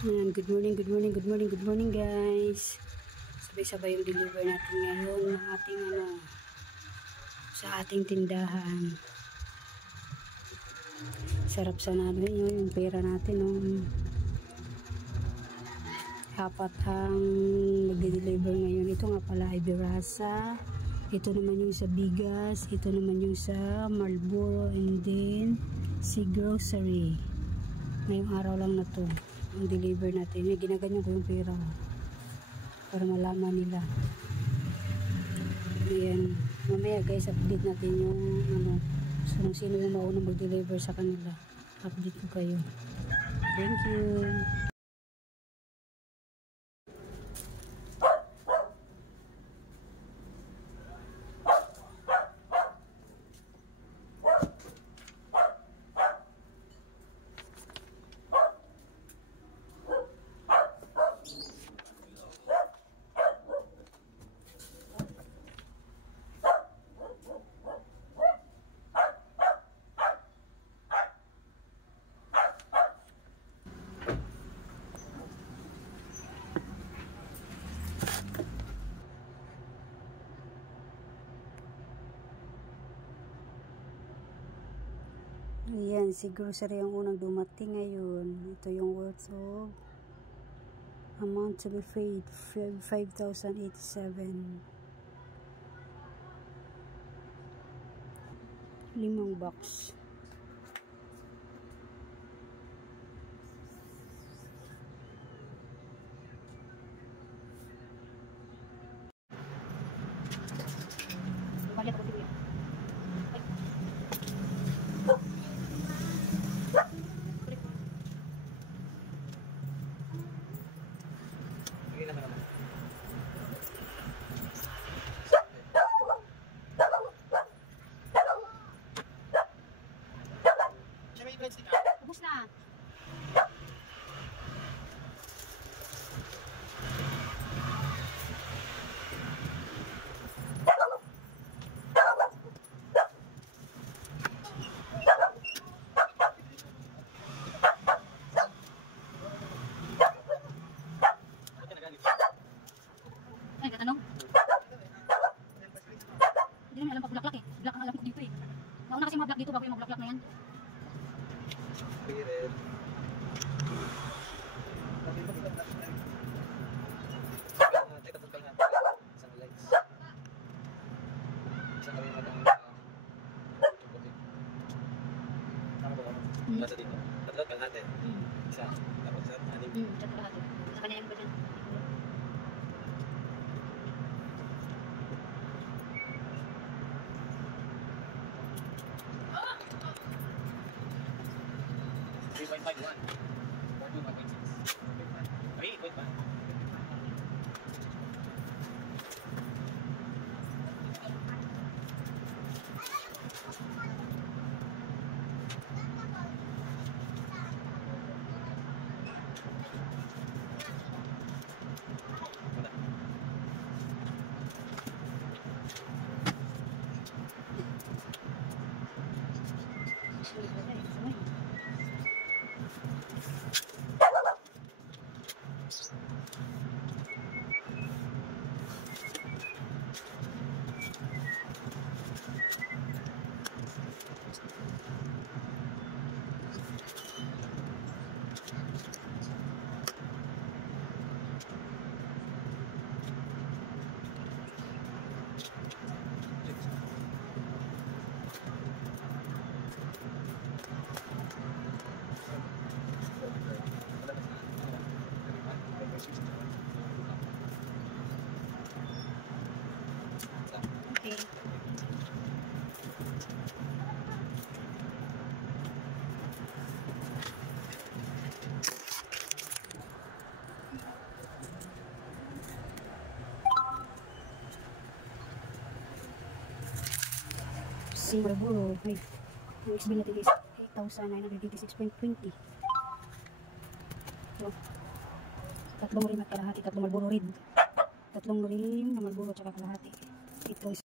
Ayan, good morning guys. Sabay-sabay yung deliver natin ngayon ng ating sa ating tindahan. Sarap sa natin yung pera natin apat ang magde-deliver ngayon. Ito nga pala ay Birasa. Ito naman yung sa bigas, ito naman yung sa Marlboro, and then si grocery. Ngayong araw lang na to ang deliver natin. May ginaganyan ko yung pera para malaman nila. Ayan, mamaya guys, update natin yung kung sino yung maunang mag-deliver sa kanila. Update ko kayo. Thank you. Ayan, si grocery ang unang dumating ngayon. Ito yung worth of amount to be paid, 5,087. 5 box. Balik ko dito. Ubus na. Ay, katanong? Hindi naman alam pag bulaklak eh. Black ang alam ko dito eh. Mauna kasi mga black dito bago yung mga bulaklak na yan. Pirit. Isang lights. Isang kami matang puti. Tama ba? Basta dito. Tatlo kalahati. Isa. Tapos sa anim. Tatlo kalahati. Sa kanya yung ba dyan? Okay. Singapore, may USB natin is 8,986.20. So, tatlong rim at kalahati, tatlong Marlboro red. Tatlong rim na Marlboro tsaka kalahati. 8,000.